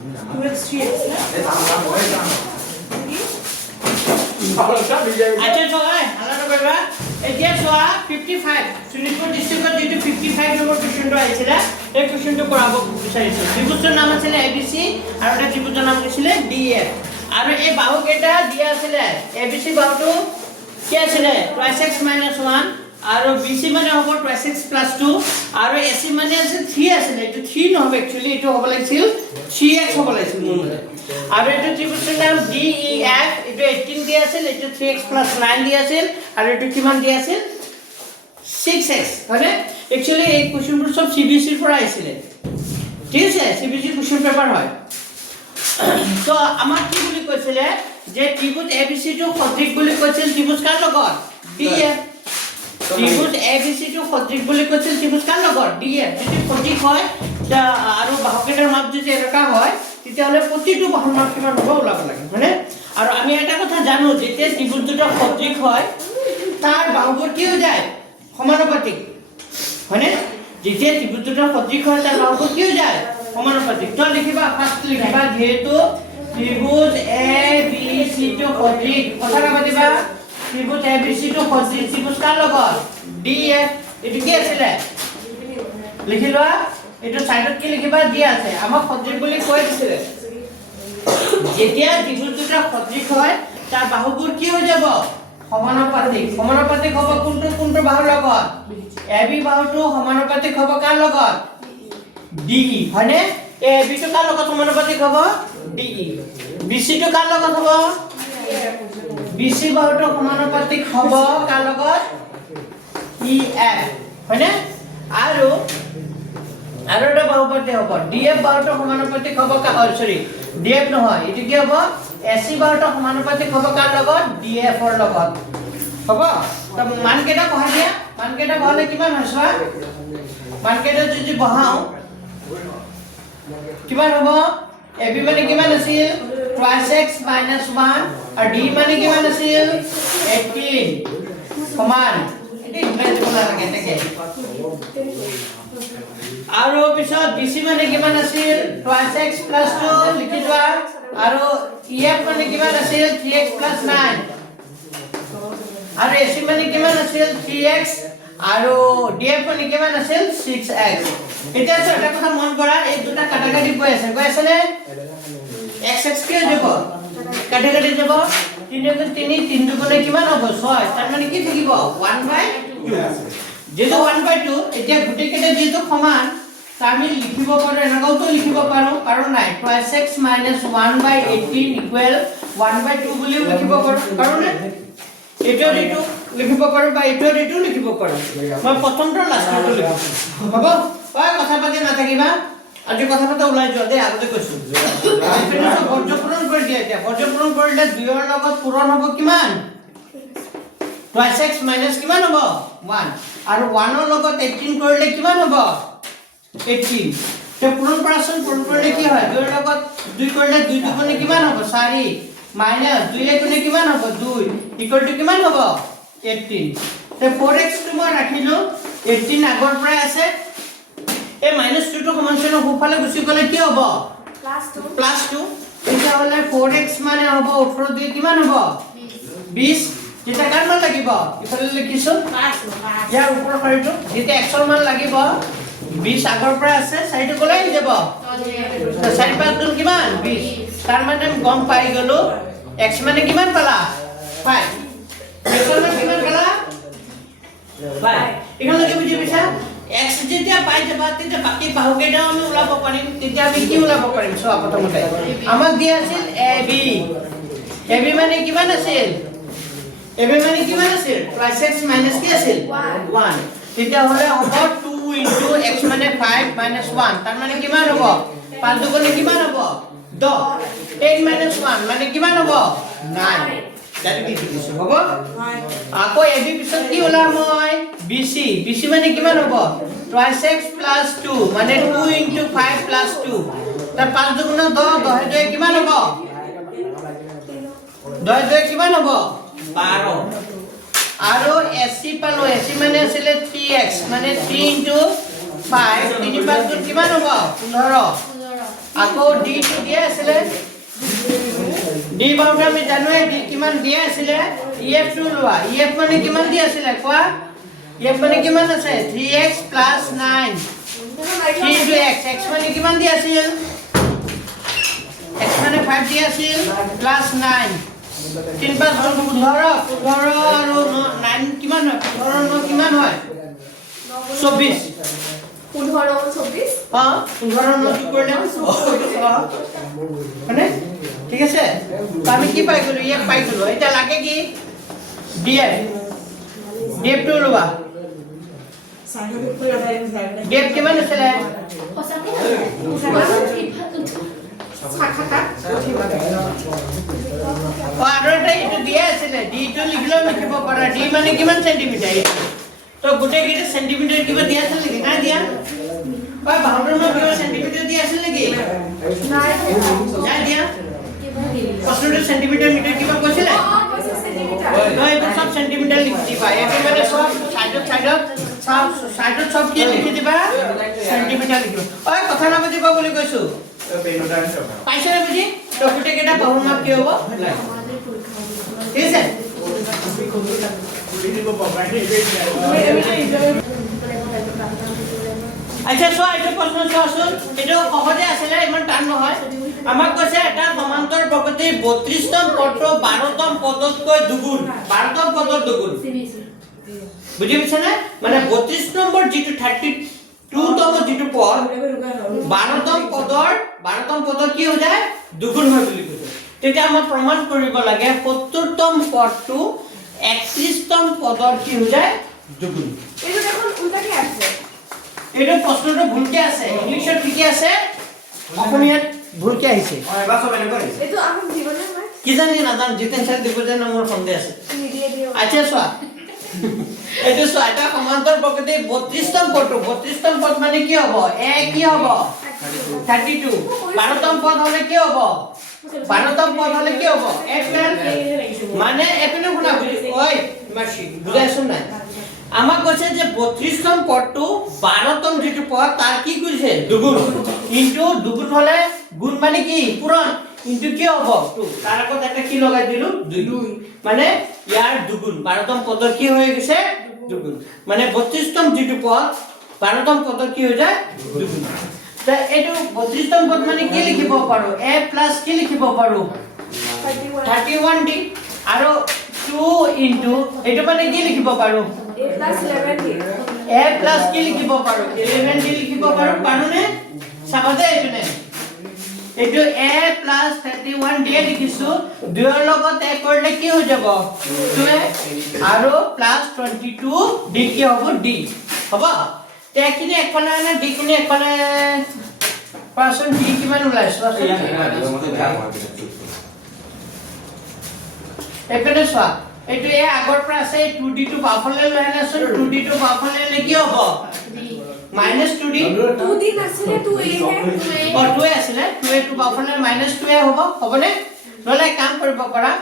2x 3x না আচ্ছা চলাই আলাদা কৰিবা এতিয়া চোৱা 55 শোণিতপুৰ ডিস্ট্ৰিক্টত যেটো 55 নম্বৰ কোৱেশ্চনটো আহিছিল এই কোৱেশ্চনটো কৰাব বিচাৰিছো ত্ৰিভুজৰ নাম আছিল এবিসি আৰু এটা ত্ৰিভুজৰ নাম আছিল ডিএফ আৰু এই বাহু কেইটা দিয়া আছিল এবিসি বাহুটো কি আছিল 2x - 1 আৰু বিসি মানে হ'ব 2x + 2 আৰু এসি মানে আছিল 3 আছিল এটো 3 নহব একচুয়ালি এটো হ'ব লাগিছিল 3x হ'ব লাগিছিল মোৰ মতে আৰু এটো ত্ৰিভুজৰ নাম DEF এটো 18 দিয়া আছিল এটো 3x + 9 দিয়া আছিল আৰু এটো কিমান দিয়া আছিল 6x মানে একচুয়ালি এই কোৱেশ্চনবোৰ সব CBSE পৰা আহিছিল ঠিক আছে CBSE কোৱেশ্চন পেপাৰ হয় তো আমাৰ কি বুলি কৈছিলে যে ত্ৰিভুজ ABC টো সদৃশ বুলি কৈছিল ত্ৰিভুজ কাৰ লগত DF ত্ৰিভুজ ABC টো সদৃশ বুলি কৈছিল ত্ৰিভুজ কাৰ লগত DF যদি সদৃশ হয় আৰু বাহুকেইটাৰ মাপ যদি একা হয় তেতিয়াহলে প্ৰতিটো বাহুৰ মাপ কিমান হ'ব ওলাব লাগে মানে আৰু আমি এটা কথা জানো যেতিয়া ত্ৰিভুজ দুটা সদৃশ হয় তাৰ বাহুবোৰ কি হৈ যায় সমানুপাতিক হয়নে যেতিয়া ত্ৰিভুজ দুটা সদৃশ হয় তাৰ বাহুবোৰ কি হৈ যায় সমানুপাতিক তো লিখিবা ফাৰ্স্ট লিখিবা যেহেতু ত্ৰিভুজ ABC টো সদৃশ কথা পাতিবা ত্ৰিভুজ ABC টো সদৃশ ত্ৰিভুজ কাৰ লগত DF এটো কি আছিল লিখি লোৱা এটো সাইডত কি লিখিবা দিয়া আছে আমাক সদৃশ বুলি কৈ দিছিল যেতিয়া ত্রিভুজ দুটা সদৃশ হয় তাৰ বাহুবোৰ কি হৈ যাব সমানুপাতিক সমানুপাতিক হ'ব কোনটো বাহুৰ লগত AB বাহুটো সমানুপাতিক হ'ব কাৰ লগত DE হয়নে AB টো কাৰ লগত সমানুপাতিক হ'ব DE BC টো কাৰ লগত হ'ব BC বাহুটো সমানুপাতিক হ'ব কাৰ লগত EF হয়নে আৰু এটা বাহুপাতিক হ'ব DF বাহুটো সমানুপাতিক হ'ব সৰি DF নহয় এটো কি হ'ব AC বাহুটো সমানুপাতিক হ'ব কাৰ লগত DF ৰ লগত হ'ব তো মান কেটা বহাই দিয়া মান কেটা বহালে কিমান হয় চোৱা মান কেটা যদি বহাও কিমান হ'ব AB মানে কিমান আছিল 2x - 1 আৰু D মানে কিমান আছিল 18 সমান এটি ইংৰাজী বলা লাগে এটাকে আৰু পিছত BC মানে কিমান আছিল 2x + 2 লিখি যোৱা আৰু EF মানে কিমান আছিল 3x + 9 আৰু AC মানে কিমান আছিল 3x আৰু DF মানে কিমান আছিল 6x এতিয়া এটা কথা মন কৰা এই দুটা কাটাকাটি গৈ আছে নে x কি যাব কাটাকাটি যাব 3 3 দুগুণে কিমান হ'ব 6 তাৰ মানে কি থাকিব 1/2 যেটো 1/2 এতিয়া গুটি কেটা যেটো সমান আমি লিখিব পাৰো এনেকাওটো লিখিব পাৰো কাৰণ নাই 2x - 1/18 = 1/2 বুলিও লিখিব পাৰো কাৰণ এটো লিখিব পাৰো বা এটো লিখিব পাৰো মই প্ৰথমটো লাষ্টটো লিখিম হ'ব হয় কথা পাতি না থাকিবা আজি কথা পাতা ওলাই যোৱা দে আগতে কৈছো ডিফাৰেন্স বৰ্জপূৰণ কৰি দিয়া এতিয়া বৰ্জপূৰণ কৰিলে 2 ৰ লগত পূৰণ হ'ব কিমান 2x - কিমান হ'ব 1 আৰু 1 ৰ লগত 18 কৰিলে কিমান হ'ব 18 তে পূৰণ কৰাচোন পূৰণ কৰিলে কি হয় 2 ৰ লগত 2 কৰিলে 2 দুগুণে কিমান হ'ব 4 মাইনাস 2 এ গুণে কিমান হ'ব 2 ইকুৱেল টু কিমান হ'ব 18 তে 4x টো মই ৰাখিলো 18 আগৰ পৰাই আছে এই -2 টো কমনচন হোফালে গুছি গলে কি হ'ব +2 এটা হলে 4x মানে হ'ব 18 দুই কিমান হ'ব 20 যেটা কার মান লাগিব ইফালে লিখিছো ইয়াৰ ওপৰ কৰিটো যেটা x ৰ মান লাগিব 20 আগৰ পৰা আছে সাইড গলে আহি যাব তো 4 5 গুণ কিমান 20 তাৰ মানে গম পাই গলো x মানে কিমান পালা 5 x ৰ মান কিমান পালা 5 এখানে কি বুজি পাইছা x যেতিয়া পাই যাবা তেতিয়া বাকি বাহু কেইটা আমি ওলাব পাৰিম তেতিয়া আমি কি ওলাব পাৰিম সো প্ৰথমতে আমাক দিয়া আছিল ab মানে কিমান আছিল ab মানে কিমান আছিল 2x - কি আছিল 1 তেতিয়া হলে হ'ব 2 * x মানে 5 - 1 তাৰ মানে কিমান হ'ব 5 দুগুণে কিমান হ'ব 10 8 - 1 মানে কিমান হ'ব 9 জানি কি দিছো হ'ব আকৌ ab পিছত কি ওলা মই bc মানে কিমান হ'ব 2x + 2 মানে 2 * 5 + 2 তাৰ 5 দুগুণে 10 10 দুই কিমান হ'ব 10 দুই কিমান হ'ব 12 আৰু ac পালো ac মানে আছিল 3x মানে 3 * 5 3 5 গুণ কিমান হ'ব 15 আকৌ ডি টো দিয়া আছিলে ডি বাউটা আমি জানোৱে ডি কিমান দিয়া আছিলে ইএফ টো লোৱা ইএফ মানে কিমান দিয়া আছিলে কোৱা ইএফ মানে কিমান আছে 3x + 9 3 into x x মানে কিমান দিয়া আছিল x মানে 5 দিয়া আছিল + 9 3 5 15 আৰু 9 কিমান হয় 15 কিমান হয় 24 15 24 হ্যাঁ 15 নোট করে নাও মানে ঠিক আছে তো আমি কি পাই গলো ইয়ে পাই গলো এটা লাগে কি ডিএফ ডিএফ টু লবা ডিএফ কিমান আছে আৰু এটা দিয়া আছে ডি টো লিখলেও লিখিব পাৰা ডি মানে কিমান সেন্টিমিটাৰ তো গোটেই কেইটা সেন্টিমিটাৰ কিবা দিয়া আছে নেকি না দিয়া বা বাউণ্ডাৰীৰ কিবা সেন্টিমিটাৰ দিয়া আছে নেকি নাই দিয়া প্ৰশ্নটো সেন্টিমিটাৰ মিটাৰ কিবা কৈছিলে তো এইবোৰ সব সেন্টিমিটাৰ লিখি দিবা একেবাৰে সব সাইডত সব কি লিখি দিবা সেন্টিমিটাৰ লিখিবা ঐ কথা নাপাতিবা বুলি কৈছো পাইছে না বুজি তো গোটেই কেইটা বাহুৰ মাপ কি হ'ব ঠিক আছে আচ্ছা সো এটা প্রশ্ন আসুন এটা সহজে আসলে ইমান টান নহয় আমাক কৈছে এটা সমান্তর প্রকৃতির 32তম পদটো 12তম পদতকৈ দুগুণ 12তম পদৰ দুগুণ বুজি পাইছে না মানে 32 নম্বৰ যেটো 32তম যেটো পদ 12তম পদৰ কি হৈ যায় দুগুণ হয় বুলি কৈছে তেতিয়া আমাৰ প্ৰমাণ কৰিব লাগে 70তম পদটো 31তম পদৰ কি হৈ যায় দুগুণ এইটো দেখোন উল্টাকে আছে এটা প্ৰশ্নটো ভুলকে আছে ইংলিশত ঠিকই আছে অসমীয়াত ভুলকে আহিছে এবাৰ সব এনেকৈ আহিছে এইটো আমি জীৱনে হয় কি জানি নাজান জিতেন স্যাৰ দিব যে নম্বৰ সন্দেহ আছে নিদিয়ে দিও আচ্ছা চোৱা এইটো চোৱা এটা সমান্তৰ প্ৰকৃতি 32তম পদটো 32তম পদ মানে কি হ'ব এ কি হ'ব 32 12তম পদ হলে কি হ'ব 12তম পদ হলে কি হ'ব মানে এপিনে শুনা ওই মাসি বুজাইছো না আমাক কৈছে যে 32তম পদটো 12তম যেটো পদ তাৰ কি কৈছে দুগুণ ইনটু দুগুণ হলে গুণ মানে কি পূৰণ ইনটু কি হ'ব 2 তাৰ আগত এটা কি লগাই দিলো 2 মানে ইয়াৰ দুগুণ 12তম পদৰ কি হৈ গৈছে দুগুণ মানে 32তম যেটো পদ 12তম পদৰ কি হৈ যায় দুগুণ তে এটো 32তম পদ মানে কি লিখিব পাৰো a প্লাস কি লিখিব পাৰো 31d আৰু 2 ইনটু এটো মানে কি লিখিব পাৰো a plus 11d a plus কি লিখিব পাৰো 11d লিখিব পাৰো পাৰোনে সাবতে এটোনে এটো a plus 31d লিখিছো দুয়ৰ লগত এক কৰিলে কি হৈ যাব 2a আৰু plus 22d কি হ'ব d হ'ব তে কিনে একফালে না d কিনে একফালে পাৰ্চেন্ট d কিমান ওলাইছো এপেনে সোৱা এটো এ আগৰ পৰা আছে 2d টো বাফলে লৈ আনাছোন 2d টো বাফলে লৈ কি হ'ব -2d 2d নাছিলে 2a হে 2a 2a আছিল 2a টো বাফলে -2a হ'বনে নহলে কাম কৰিব পাৰা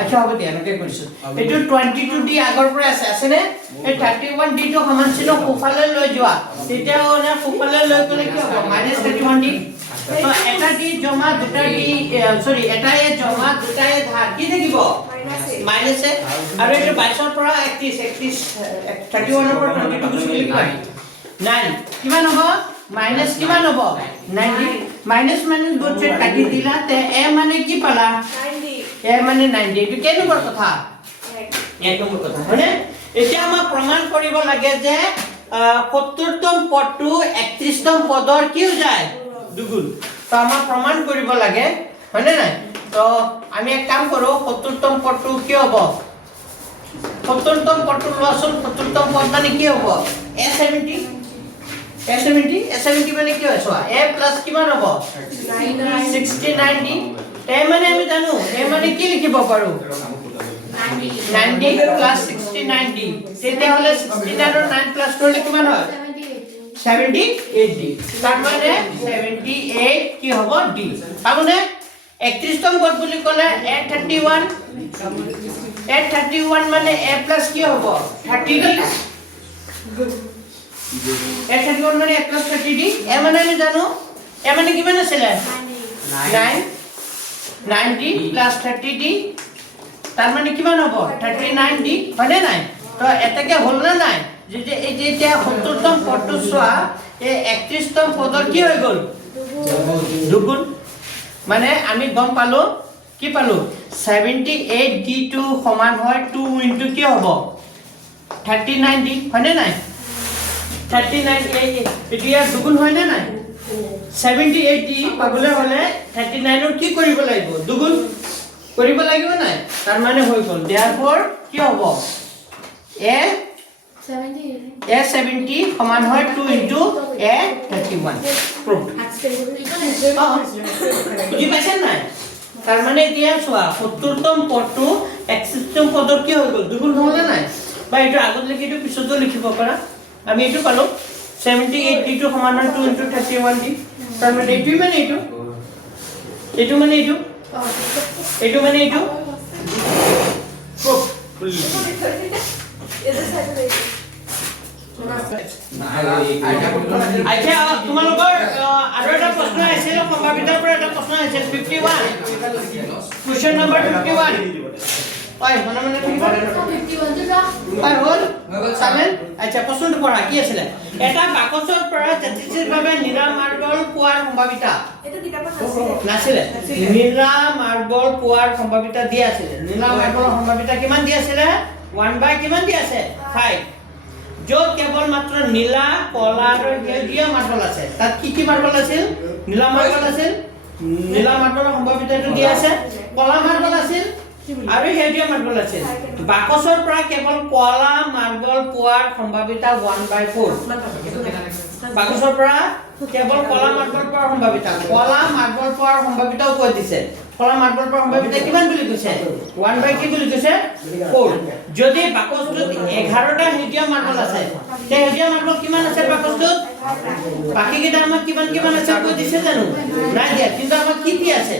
আচ্ছা হ'ব দিয়া নকে কৰিছো এটো 22d আগৰ পৰা আছে নে এই 31d টো সমান ছিল ফুফালে লৈ যোৱা তেতিয়া ওনে ফুফালে লৈ গলে কি হ'ব -31d তো এটা d জমা দুটা d সরি এটা এ জমা দুটা এ ধার কি থাকিব মাইনাস এ আৰু এটো 22 ৰ পৰা 31 31 ৰ পৰা 22 গুছি লিখিবা 9 কিমান হ'ব মাইনাস কিমান হ'ব 90 মাইনাস মাইনাস গছে কাটি দিলা তে এ মানে কি পালা 90 এ মানে 90 এটো কেনে নম্বৰ কথা এক নম্বৰ কথা হয়নে এতিয়া আমাৰ প্ৰমাণ কৰিব লাগে যে 70তম পদটো 31তম পদৰ কি হৈ যায় দুগুণ তো আমাৰ প্ৰমাণ কৰিব লাগে হয়নে নাই তো আমি এক কাম কৰো 70তম পদটো কি হ'ব 70তম পদটো লোৱাচোন 70তম পদ মানে কি হ'ব a70 মানে কি হয় চোৱা a প্লাস কিমান হ'ব 69d তে মানে আমি জানো a মানে কি লিখিব পাৰো 90 plus 69d তেতিয়া হলে 69 আৰু 9 plus কৰিলে কিমান হয় 78d তার মানে 78 কি হ'ব d তাহলে 31তম পদ বুলি ক'লে a31 মানে a প্লাস কি হ'ব 30d a31 মানে a plus 30d a মানে আমি জানো এ মানে কিমান আছিলে 9 9d plus 30d তাৰ মানে কিমান হ'ব 39d হয়নে নাই তো এটাকে হ'ল না নাই যে এই যে এতিয়া 70তম পদটো চোৱা এই 31তম পদৰ কি হৈ গ'ল দুগুণ মানে আমি গম পালো কি পালো 78d টো সমান হয় 2 ইনটু কি হ'ব 39d হয়নে নাই 39 এতিয়া দুগুণ হয়নে নাই 78d পাবলৈ হলে 39 ৰ কি কৰিব লাগিব দুগুণ কৰিব লাগিব নাই তাৰ মানে হৈ গ'ল therefore কি হ'ব a 70 সমান হয় 2 ইনটু a 31 proof বুজি পাইছেন নাই তাৰ মানে এতিয়া চোৱা 70তম পদটো 61তম পদৰ কি হৈ গ'ল দুগুণ হ'ল না নাই বা এইটো আগত লিখি এইটো পিছতো লিখিব পাৰা আমি এইটো পালো 78d টো সমান হয় 2 ইনটু 31d তাৰ মানে এইটো মানে এইটো মানে এইটো এইটো মানে এইটো proof আচ্ছা তোমালোকৰ আৰু এটা প্ৰশ্ন আছিল সম্ভাৱিতাৰ পৰা এটা প্ৰশ্ন আছিল 51 কোৱেশ্চন নম্বৰ 51 ওই মনে মনে লিখিবা 51 ওই হল সামেল আচ্ছা প্ৰশ্নটো পঢ়া কি আছিল এটা বাকচৰ পৰা জাতিচিৰভাৱে নীলা মাৰ্বল পোৱাৰ সম্ভাৱিতা এটা কিতাপত নাছিলে নীলা মাৰ্বল পোৱাৰ সম্ভাৱিতা দিয়া আছিল নীলা মাৰ্বলৰ সম্ভাৱিতা কিমান দিয়া আছিল 1 বাই কিমান দিয়া আছে 5 য'ত কেৱল মাত্ৰ নীলা কলা আৰু সেউজীয়া মাৰ্বল আছে তাত কি মাৰ্বল আছিল নীলা মাৰ্বল আছিল নীলা মাৰ্বলৰ সম্ভাৱিতাটো দিয়া আছে কলা মাৰ্বল আছিল আৰু সেউজীয়া মাৰ্বল আছিল বাকচৰ পৰা কেৱল কলা মাৰ্বল পোৱাৰ সম্ভাৱিতা 1/4 বাকচৰ পৰা কেৱল কলা মাৰ্বল পোৱাৰ সম্ভাৱিতাও কৈ দিছে কলা মাৰ্বল পোৱাৰ সম্ভাৱিতা কিমান বুলি কৈছে 1/4 বুলি কৈছে 4 যদি বাকচটোত 11টা সেউজীয়া মাৰ্বল আছে তে সেউজীয়া মাৰ্বল কিমান আছে বাকচটোত বাকি কেইটা আমাক কিমান আছে কৈ দিছে জানো নাই দিয়া কিন্তু আমাক কি দি আছে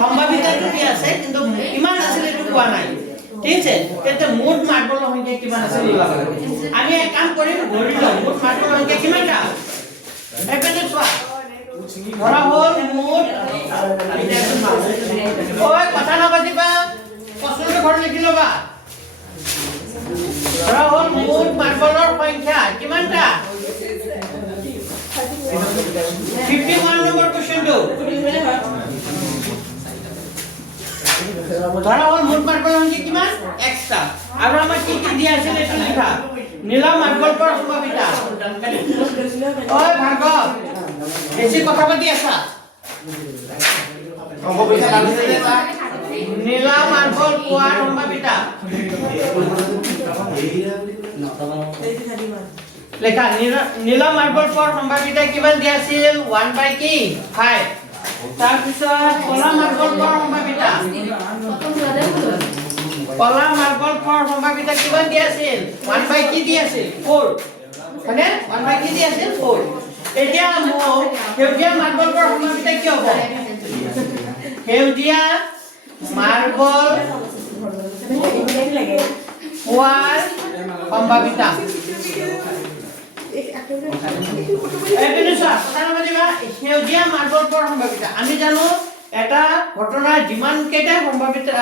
সম্ভাৱিতাটো কি আছে কিন্তু কিমান আছে এইটো কোৱা নাই ঠিক আছে তেতে মুঠ মাৰ্বলৰ সংখ্যা কিমান আছে ওলাব আমি এক কাম কৰিম ধৰি লওঁ মুঠ মাৰ্বলৰ সংখ্যা কিমানটা এখানে চোৱা ধৰা হ'ল মুঠ ওই কথা নাপাতিবা প্ৰশ্নটো ঘৰ লিখি ল'বা ধৰা হ'ল মুঠ মাৰ্বলৰ সংখ্যা কিমানটা 51 নম্বৰ কোৱেশ্চনটো ধৰা হ'ল মুঠ মাৰ্বলৰ সংখ্যা কিমান এক্সট্ৰা আৰু আমাৰ কি দিয়া আছিল এইটো লিখা নীলা মাৰ্বল পোৱাৰ সম্ভাৱিতা ওই ভাৰ্গৱ বেছি কথা পাতি আছা নীলা মাৰ্বল পোৱাৰ সম্ভাৱিতা লেখা নীলা মাৰ্বল পোৱাৰ সম্ভাৱিতা কিমান দিয়া আছিল 1/5 তাৰপিছত কলা মাৰ্বল পোৱাৰ সম্ভাৱিতা কলা মাৰ্বল পোৱাৰ সম্ভাৱিতা কিমান দিয়া আছিল 1/কি দিয়া আছিল 4 মানে 1/কি দিয়া আছিল 4 এতিয়া মোক সেউজীয়া মাৰ্বল পোৱাৰ সম্ভাৱিতা কি হ'ব সেউজীয়া মাৰ্বল পোৱাৰ সম্ভাৱিতা সেউজীয়া মাৰ্বল পোৱাৰ সম্ভাৱিতা আমি জানো এটা ঘটনাৰ যিমান কেইটা সম্ভাৱিতা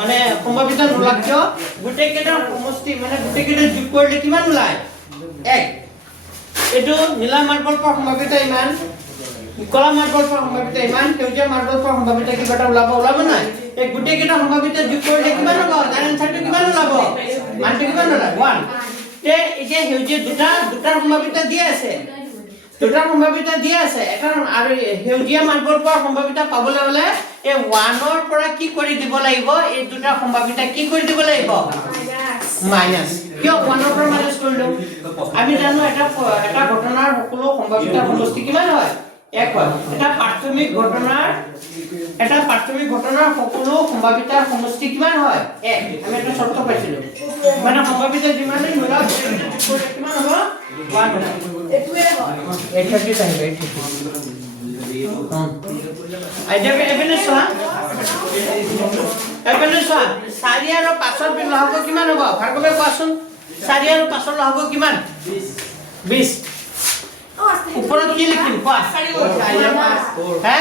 মানে সম্ভাৱিতা নোলাক কিয় গোটেই কেইটাৰ সমষ্টি মানে গোটেই কেইটা যোগ কৰিলে কিমান ওলায় 1 এইটো নীলা মাৰ্বল পোৱাৰ সম্ভাৱিতা ইমান কলা মাৰ্বল পোৱাৰ সম্ভাৱিতা ইমান সেউজীয়া মাৰ্বল পোৱাৰ সম্ভাৱিতা কিবা এটা ওলাব নাই এই গোটেই কেইটা সম্ভাৱিতা যোগ কৰিলে কিমান হ'ব তাৰ এনসাৰটো কিমান ওলাব মানটো কিমান ওলায় 1 তে এতিয়া সেউজীয়া দুটাৰ সম্ভাৱিতা দিয়া আছে দুটাৰ সম্ভাৱিতা দিয়া আছে এটা আৰু সেউজীয়া মাৰ্বল পোৱাৰ সম্ভাৱিতা পাবলৈ হলে এই 1 ৰ পৰা কি কৰি দিব লাগিব এই দুটা সম্ভাৱিতা কি কৰি দিব লাগিব মাইনাস কিয় 1 ৰ পৰা মাইনাস কৰিলো আমি জানো এটা ঘটনাৰ সকলো সম্ভাৱিতাৰ সমষ্টি কিমান হয় 1 হয় এটা প্ৰাথমিক ঘটনাৰ সকলো সম্ভাৱিতাৰ সমষ্টি কিমান হয় 1 আমি এটা শৰ্ত পাইছিলো মানে সম্ভাৱিতা যিমানেই মিলাও কিমান হ'ব 1 এটোৱে হয় 830 আহিব 830 আইডিয়া এবেনে চোৱা 4 আৰু 5 ৰ লহব কিমান হ'ব ভাৰ্গৱে কোৱাচোন 4 আৰু 5 ৰ লহব কিমান 20 ওপৰত কি লিখিম কোৱা চাৰি হে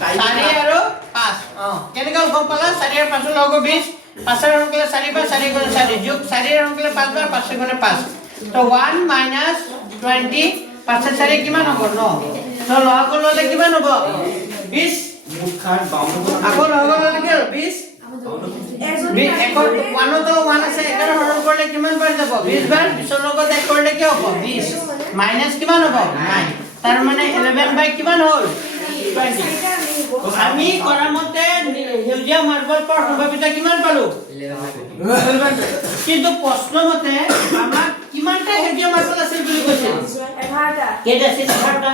4 আৰু 5 কেনেকৈ গম পালা 4 আৰু 5 লগ 20 5 আৰু গলে 4 বাৰ 4 গুণ 4 যোগ 4 আৰু গলে 5 বাৰ 5 গুণ 5 তো 1 মাইনাস 20 5 4 কিমান হ'ব ন তো লগ ললে কিমান হ'ব 20 আকৌ লগ ললে কি হ'ব 20 একর 1 তো 1 আছে একৰ হৰণ কৰিলে কিমান বাৰ যাব 20 বাৰ 20 লগত এক কৰিলে কি হ'ব 20 মাইনাস কিমান হ'ব 9 তাৰ মানে 11 বাই কিমান হ'ল 20 আমি কৰা মতে হেউজিয়া মাৰ্বল পৰ সম্ভাৱিতা কিমান পালো 11 কিন্তু প্ৰশ্ন মতে আমাক কিমানটা হেউজিয়া মাৰ্বল আছিল বুলি কৈছে 11টা কেইটা আছিল 11টা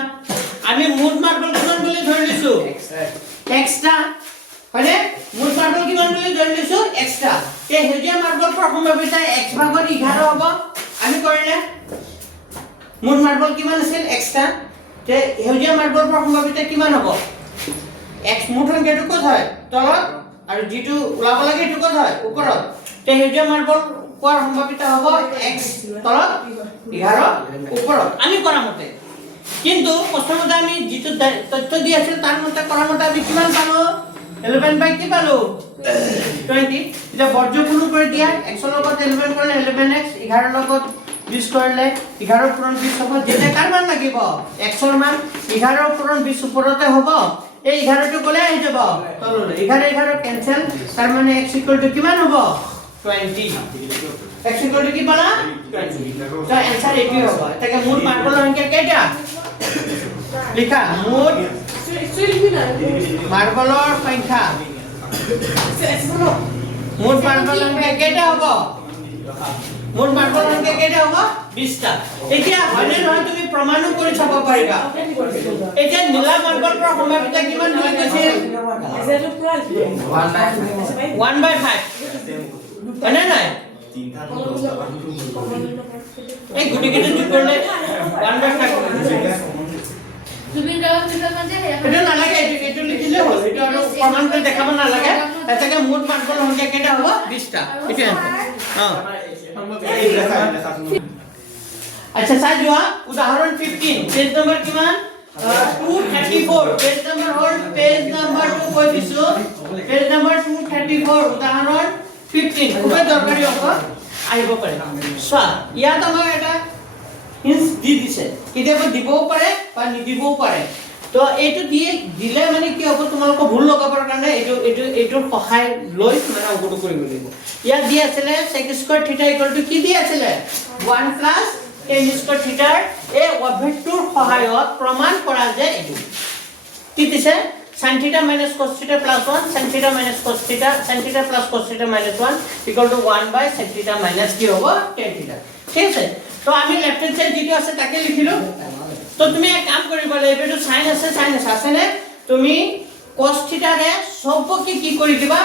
আমি মুঠ মাৰ্বল কিমান বুলি ধৰি লৈছো এক্সট্ৰা হলে মুঠ মাৰ্বল কিমান বুলি ধৰি লৈছো এক্সট্ৰা তে হেউজিয়া মাৰ্বল পৰ সম্ভাৱিতা x ভাগত 11 হ'ব আমি কৰিলে মুঠ মাৰ্বল কিমান আছিল এক্সট্ৰা তে হেউজিয়া মাৰ্বল পৰ সম্ভাৱিতা কিমান হ'ব x মুঠ সংখ্যাটো ক'ত হয় তলত আৰু যেটো ওলাব লাগে এটো ক'ত হয় ওপৰত তে হেউজিয়া মাৰ্বল পোৱাৰ সম্ভাৱিতা হ'ব x তলত 11 ওপৰত আমি কৰা মতে কিন্তু প্ৰথমতে আমি যেটো তথ্য দি আছিল তাৰ মতে কৰা মতে আমি কিমান পালো 11 বাই কি পালো 20 এটা বৰ্জ্য পূৰণ কৰি দিয়া x ৰ লগত 11 কৰিলে 11x 11 লগত 20 কৰিলে 11 পূৰণ 20 হ'ব যেতে কাৰ মান লাগিব x ৰ মান 11 পূৰণ 20 ওপৰতে হ'ব এই 11 টো গলে আহি যাব তললৈ 11 11 ক্যান্সেল তাৰ মানে x কিমান হ'ব 20 x কি পালা 20 তো आंसर এটি হ'ব এটাকে মুঠ মাৰ্বল সংখ্যা কেইটা লিখা মুঠ মাৰ্বলৰ সংখ্যা মুঠ মাৰ্বল সংখ্যা কেইটা হ'ব মুঠ মাৰ্বল সংখ্যা কেইটা হ'ব 20টা এতিয়া হয়নে নহয় তুমি প্ৰমাণও কৰি চাব পাৰিবা এতিয়া নীলা মাৰ্বল পৰ সম্ভাৱিতা কিমান বুলি কৈছিল 1/5 হয়নে নাই এই গুটি গুটি যোগ কৰিলে 1/5 তুমি গাঁৱত কিবা মানে এটা নালাগে এটো লিখিলে হ'ল এটো আৰু প্ৰমাণ কৰি দেখাব নালাগে এটাকে মুঠ মাৰ্বল সংখ্যা কেইটা হ'ব 20টা এটো আচ্ছা চাই যোৱা উদাহৰণ 15 পেজ নম্বৰ কিমান 234 পেজ নম্বৰ হ'ল পেজ নম্বৰ 2 কৈ দিছো পেজ নম্বৰ 234 উদাহৰণ 15 খুব দৰকাৰী অংক আহিব পাৰে চোৱা ইয়াত আমাৰ এটা হিন্স দি দিছে কেতিয়াবা দিবও পাৰে বা নিদিবও পাৰে তো এইটো দিলে মানে কি হ'ব তোমালোক ভুল লগাবৰ কাৰণে এইটোৰ সহায় লৈ মানে অংকটো কৰিব লাগিব ইয়াত দি আছিল sec স্কয়াৰ থিটা কি দি আছিল 1 tan স্কয়াৰ থিটাৰ এই অভিক্ষেপটোৰ সহায়ত প্ৰমাণ কৰা যে এইটো কি দিছে sin theta minus cos theta plus 1 sin theta minus cos theta sin theta plus cos theta minus 1 equal to 1 by sin theta minus কি হ'ব tan theta ঠিক আছে তো আমি লেফট হ্যান্ড সাইড যেটো আছে তাকে লিখিলো তো তুমি এক কাম কৰিব লাগিব এটো sin আছে নে তুমি cos theta ৰে সবকে কি কৰি দিবা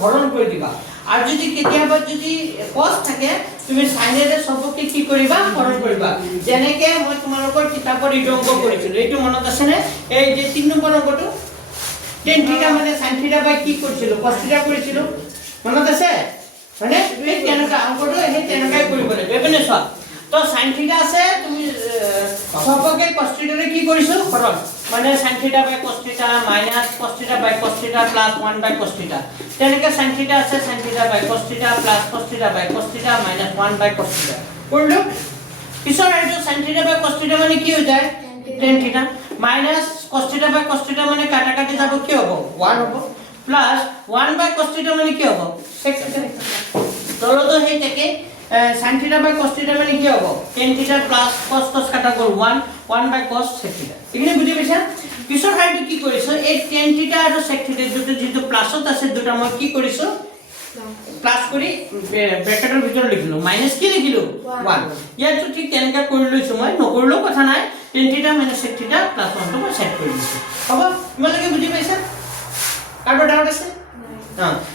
হৰণ কৰি দিবা আৰু যদি কেতিয়াবা যদি cos থাকে তুমি sin ৰে সবকে কি কৰিবা হৰণ কৰিবা যেনেকে মই তোমালোকৰ কিতাপৰ এই অংক কৰিছিলো এইটো মনত আছে নে এই যে 3 নম্বৰ অংকটো tan theta মানে sin theta বাই কি কৰিছিলো cos theta কৰিছিলো মনত আছে মানে এই কেনেকা অংকটো এই কেনেকাই কৰিব লাগিব এবেনে চোৱা তো sin theta আছে তুমি সবকে cos theta ৰে কি কৰিছো হৰণ মানে sin theta বাই cos theta minus cos theta বাই cos theta plus 1 বাই cos theta তেনেকে sin theta আছে sin theta বাই cos theta plus cos theta বাই cos theta minus 1 বাই cos theta কৰিলো পিছৰ এইটো sin theta বাই cos theta মানে কি হৈ যায় tan theta minus cos theta বাই cos theta মানে কাটা কাটি যাব কি হ'ব 1 হ'ব plus 1 বাই cos theta মানে কি হ'ব sec theta তলতো হেই থাকে sin theta by cos theta মানে কি হ'ব tan theta plus cos কাটা গল 1 by cos sec theta এখানে বুঝি পাইছা পিছৰ হাইটো কি কৰিছো এই tan theta আৰু sec theta যেটো প্লাসত আছে দুটা মই কি কৰিছো প্লাস কৰি ব্ৰ্যাকেটৰ ভিতৰত লিখিলো মাইনাস কি লিখিলো 1 ইয়াতো ঠিক তেনেকা কৰি লৈছো মই নকৰিলো কথা নাই tan theta sec theta plus 1 টো মই সেট কৰি দিছো হ'ব তোমালোকে বুজি পাইছা কাৰো ডাউট আছে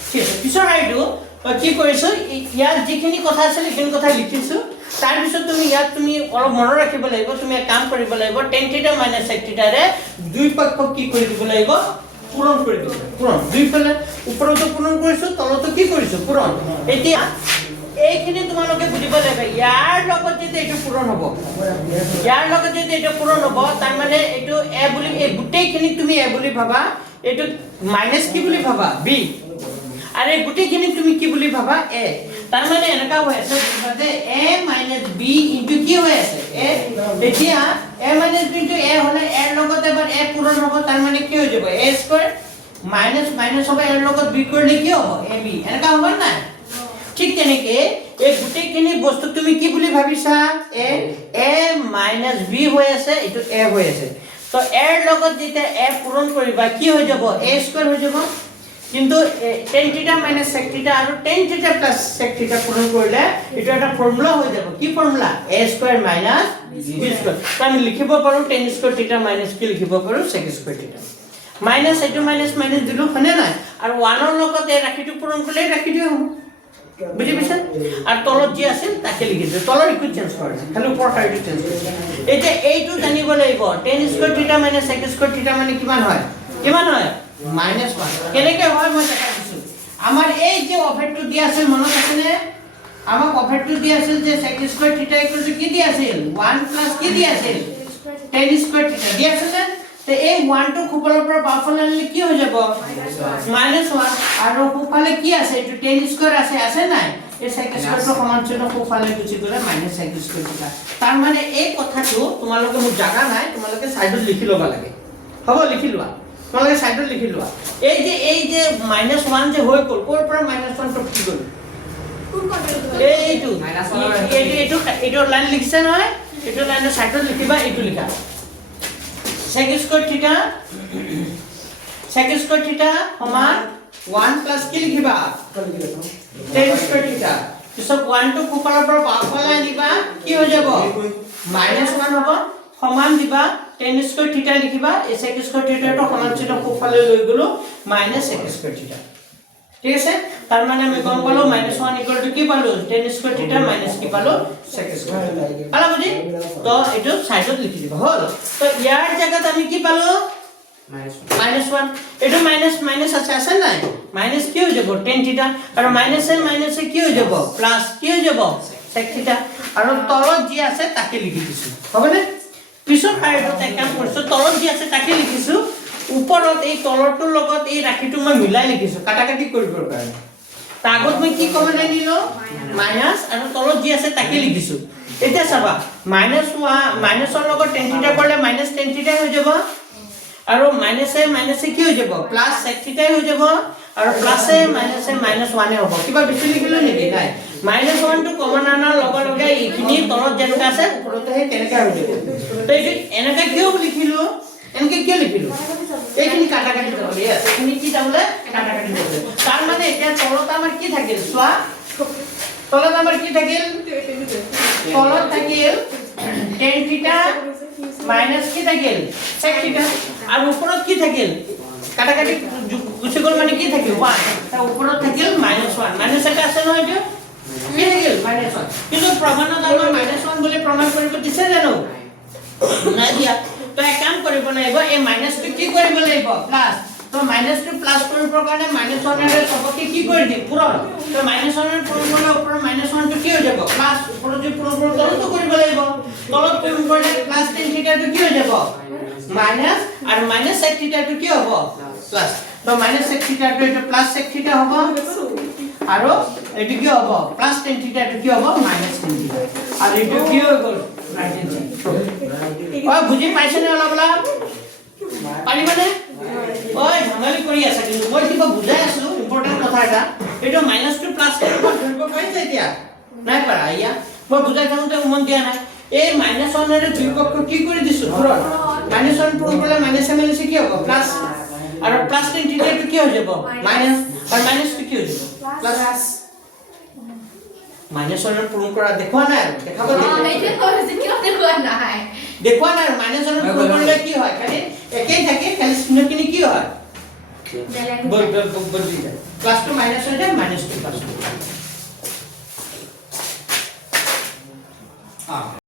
ঠিক আছে পিছৰ হাইটো কি কৰিছো ইয়াত যিখিনি কথা আছে লিখিন কথা লিখিছো তাৰ পিছত তুমি ইয়াত তুমি অলপ মনত ৰাখিব লাগিব তুমি এক কাম কৰিব লাগিব tan theta sec theta ৰে দুই পক্ষ কি কৰি দিব লাগিব পূৰণ কৰি দিব পূৰণ দুই ফালে ওপৰতো পূৰণ কৰিছো তলতো কি কৰিছো পূৰণ এতিয়া এইখিনি তোমালোকে বুজিব লাগিব ইয়াৰ লগত যদি এইটো পূৰণ হ'ব ইয়াৰ লগত যদি এইটো পূৰণ হ'ব তাৰ মানে এইটো এ বুলি এই গোটেইখিনি তুমি এ বুলি ভাবা এইটো মাইনাস কি বুলি ভাবা বি আৰু এই গোটেইখিনি তুমি কি বুলি ভাবা এ তাৰ মানে এনেকা হৈ আছে যে a - b ইনটু কি হৈ আছে a এতিয়া a - b ইনটু a হলে এৰ লগত এবাৰ a পূৰণ হ'ব তাৰ মানে কি হৈ যাব a স্কয়াৰ মাইনাস মাইনাস হ'ব এৰ লগত b কৰিলে কি হ'ব ab এনেকা হ'ব না ঠিক তেনেকে এই গোটেইখিনি বস্তু তুমি কি বুলি ভাবিছা a - b হৈ আছে এটো a হৈ আছে তো এৰ লগত যেতিয়া a পূৰণ কৰিবা কি হৈ যাব a স্কয়াৰ হৈ যাব কিন্তু tan θ - sec θ আৰু tan θ + sec θ পূৰণ কৰিলে এটা একটা ফৰ্মুলা হৈ যাব কি formula a square - b square তো আমি লিখিব পাৰো tan স্কয়াৰ θ - কি লিখিব পাৰো sec স্কয়াৰ θ মাইনাস এটো মাইনাস মাইনাস দিলো হনে না আৰু 1 ৰ লগত এই ৰাখিটো পূৰণ কৰিলে ৰাখিটো হ'ব বুজি পাইছা আৰু তলত যি আছিল তাকে লিখি দিও তলৰ ইকু চেঞ্জ কৰা খালি ওপৰ সাইডটো চেঞ্জ কৰিছা এতিয়া এইটো জানিব লাগিব tan স্কয়ার θ - sec স্কয়ার θ মানে কিমান হয় -1 কেনেকৈ হয় মই দেখা দিছো আমাৰ এই যে অফাৰটো দিয়া আছিল মনত আছে নে আমাক অফাৰটো দিয়া আছিল যে sec স্কয়ার θ কি দিয়া আছিল 1 প্লাস কি দিয়া আছিল tan স্কয়ার θ দিয়া আছিল না তে এই 1 টো খুপলৰ পৰা বাফালে আনিলে কি হৈ যাব -1 আৰু খুপলে কি আছে এটো tan স্কয়ার আছে নাই এই sec স্কয়ার টো সমান চিহ্ন খুপলে গুচি গলে -sec স্কয়ার θ তাৰ মানে এই কথাটো তোমালোকে মোক জানা নাই তোমালোকে সাইডত লিখি লবা লাগে হ'ব লিখি লোৱা তোমালোকে সাইডত লিখি লোৱা এই যে -1 যে হৈ গল কোৰ পৰা -1 টো কি গল এইটো এইটো লাইন লিখছে নহয় এইটো লাইনৰ সাইডত লিখিবা এইটো লিখা sec স্কয়ার θ সমান 1 প্লাস কি লিখিবা tan স্কয়ার θ পিছত 1 টো কোপৰৰ পৰা বাওঁফালে আনিবা কি হৈ যাব -1 হ'ব সমান দিবা tan স্কয়ার θ লিখিবা এই sec স্কয়ার θ টো সমান চিহ্ন কোপফালে লৈ গলো -sec স্কয়ার θ ঠিক আছে তাৰ মানে আমি গম পালো -1 কি পালো tan স্কয়ার θ কি পালো sec স্কয়ার পালা বুজি তো এটো সাইডত লিখি দিবা হল তো ইয়াৰ জায়গাত আমি কি পালো -1 এটো মাইনাস মাইনাস আছে নাই মাইনাস কি হৈ যাব tan θ আৰু মাইনাসে কি হৈ যাব প্লাস কি হৈ যাব sec θ আৰু তলত যি আছে তাকে লিখি দিছো হবনে পিছৰ সাইডত এক কাম কৰিছো তলত যি আছে তাকে লিখিছো ওপৰত এই তলৰটোৰ লগত এই ৰাখিটো মই মিলাই লিখিছো কাটাকাটি কৰিবৰ কাৰণে তাগত মই কি কমন আনিলো মাইনাস আৰু তলত যি আছে তাকে লিখিছো এতিয়া চাবা মাইনাসৰ লগত tan θ কৰিলে -tan θ হৈ যাব আৰু মাইনাসে কি হৈ যাব প্লাস sec θ হৈ যাব আৰু প্লাসে মাইনাসে -1 হ'ব কিবা বেছি লিখিলো নেকি নাই -1 টো কমন আনাৰ লগে লগে এইখিনি তলত যেনেকা আছে ওপৰতে তেনেকা হৈ যাব তো এই এনেকা কিয় লিখিলো এনেকে কিয় লিখিলো এইখিনি কাটাকাটি যাব ইয়াত এইখিনি কি যাবলে কাটাকাটি যাব তাৰ মানে এতিয়া তলত আমাৰ কি থাকিল সোৱা তলত আমাৰ কি থাকিল তলত থাকিল tan θ মাইনাস কি থাকিল sec θ আৰু ওপৰত কি থাকিল কাটাকাটি গুছি গল মানে কি থাকিল 1 তাৰ ওপৰত থাকিল -1 মাইনাস এটা আছে নহয় এটো কি থাকিল -1 কিন্তু প্ৰমাণত আমাৰ -1 বুলি প্ৰমাণ কৰিব দিছে জানো নাই দিয়া তো এক কাম কৰিব লাগিব এই মাইনাস টো কি কৰিব লাগিব প্লাস তো মাইনাস টো প্লাস কৰিবৰ কাৰণে -1 এৰে সবকে কি কৰি দি পূৰণ তো -1 এৰ পূৰণ কৰিলে ওপৰৰ -1 টো কি হৈ যাব প্লাস ওপৰত যে পূৰণ কৰিব তলত কৰিব লাগিব তলত পূৰণ কৰিলে প্লাস tan θ টো কি হৈ যাব মাইনাস আৰু -sec θ টো কি হ'ব প্লাস তো -sec θ টো এটা প্লাস sec θ হ'ব আৰু এটো কি হ'ব প্লাস tan θ টো কি হ'ব -tan θ আৰু এটো কি হৈ গল tan θ ওই বুজি পাইছে নে অলপ অলপ পানি মানে ওই ধামালি কৰি আছে কিন্তু মই কিবা বুজাই আছো ইম্পৰ্টেন্ট কথা এটা এটো মাইনাস টু প্লাস কে ধৰিব পাৰিছে এতিয়া নাই পাৰা ইয়া মই বুজাই থাকোতে মন দিয়া নাই এই -1 এৰ দুই পক্ষ কি কৰি দিছো পূৰণ -1 পূৰণ কৰিলে মাইনাসে কি হ'ব প্লাস আৰু প্লাস tan θ টো কি হৈ যাব মাইনাস আৰু মাইনাস টো কি হৈ যাব প্লাস -1 এৰ পূৰণ কৰা দেখুৱা নাই দেখাব দেখুৱা নাই -1 এৰ পূৰণ কৰিলে কি হয় খালি একেই থাকে খালি চিহ্নখিনি কি হয় বদলি যায় প্লাস টু মাইনাস হৈ যায় মাইনাস টু প্লাস টু